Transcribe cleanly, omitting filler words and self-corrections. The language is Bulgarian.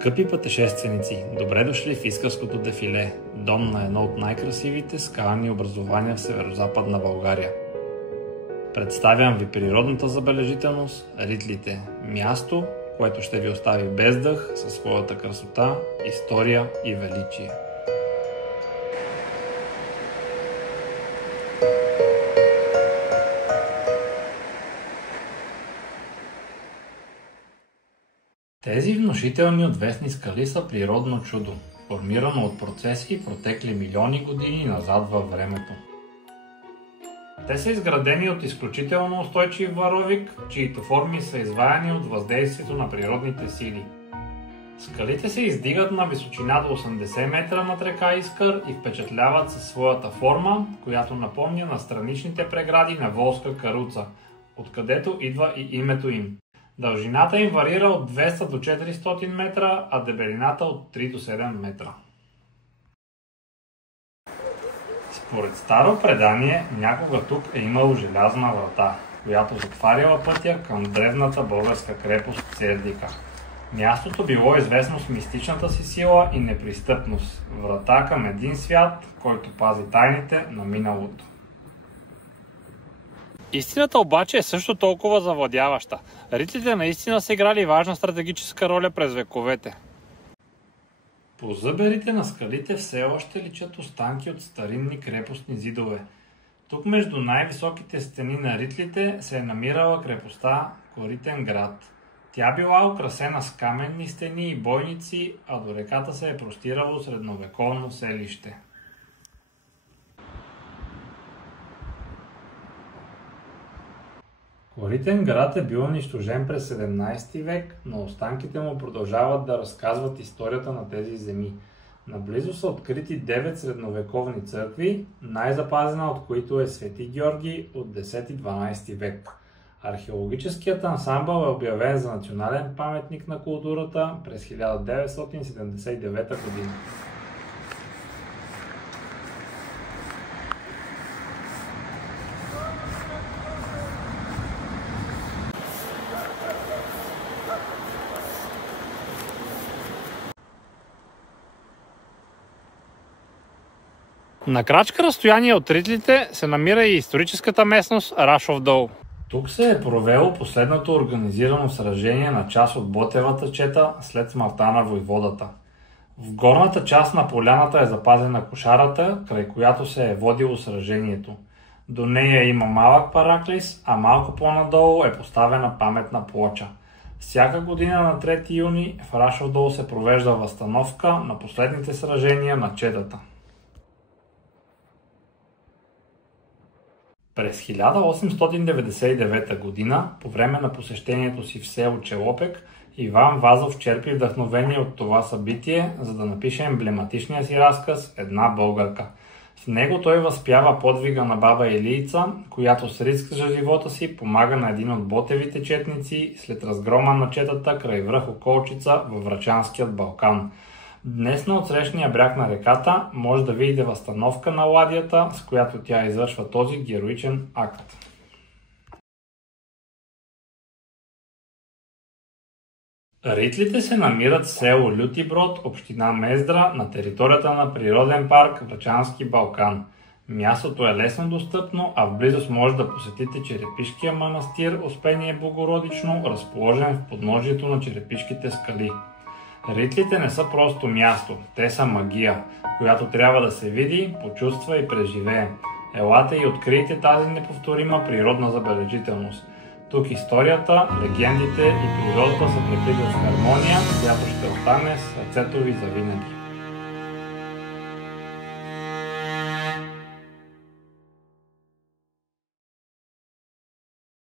Скъпи пътешественици, добре дошли в Искърското дефиле, дом на едно от най-красивите скални образования в северозападна България. Представям ви природната забележителност Ритлите, място, което ще ви остави без дъх със своята красота, история и величие. Тези внушителни отвесни скали са природно чудо, формирано от процеси, протекли милиони години назад във времето. Те са изградени от изключително устойчив варовик, чието форми са изваяни от въздействието на природните сили. Скалите се издигат на височина до 80 метра над река Искър и впечатляват със своята форма, която напомня на страничните прегради на Волска каруца, откъдето идва и името им. Дължината им варира от 200 до 400 метра, а дебелината от 3 до 7 метра. Според старо предание, някога тук е имало желязна врата, която затваряла пътя към древната българска крепост Сердика. Мястото било известно с мистичната си сила и непристъпност, врата към един свят, който пази тайните на миналото. Истината обаче е също толкова завладяваща. Ритлите наистина са играли важна стратегическа роля през вековете. По зъберите на скалите все още личат останки от старинни крепостни зидове. Тук между най-високите стени на Ритлите се е намирала крепостта Коритен град. Тя била украсена с каменни стени и бойници, а до реката се е простирало средновековно селище. Коритен град е бил унищожен през 17 век, но останките му продължават да разказват историята на тези земи. Наблизо са открити 9 средновековни църкви, най-запазена от които е Свети Георги от 10-12 век. Археологическият ансамбъл е обявен за национален паметник на културата през 1979 година. На крачка разстояние от Ритлите се намира и историческата местност Рашов дол. Тук се е провело последното организирано сражение на част от Ботевата чета след смъртта на войводата. В горната част на поляната е запазена кошарата, край която се е водило сражението. До нея има малък параклис, а малко по-надолу е поставена паметна плоча. Всяка година на 3 юни в Рашов дол се провежда възстановка на последните сражения на четата. През 1899 година, по време на посещението си в село Челопек, Иван Вазов черпи вдъхновение от това събитие, за да напише емблематичния си разказ «Една българка». В него той възпява подвига на баба Илийца, която с риск за живота си помага на един от ботевите четници след разгрома на четата край връх Околчица във Врачанският Балкан. Днес на отсрещния бряг на реката може да видите възстановка на ладията, с която тя извършва този героичен акт. Ритлите се намират в село Лютиброд, община Мездра, на територията на природен парк Врачански Балкан. Мястото е лесно достъпно, а в близост може да посетите Черепишкия манастир Успение Богородично, разположен в подножието на Черепишките скали. Ритлите не са просто място, те са магия, която трябва да се види, почувства и преживее. Елате и открийте тази неповторима природна забележителност. Тук историята, легендите и природата са преплити в хармония, която ще остане в сърцето ви завинаги.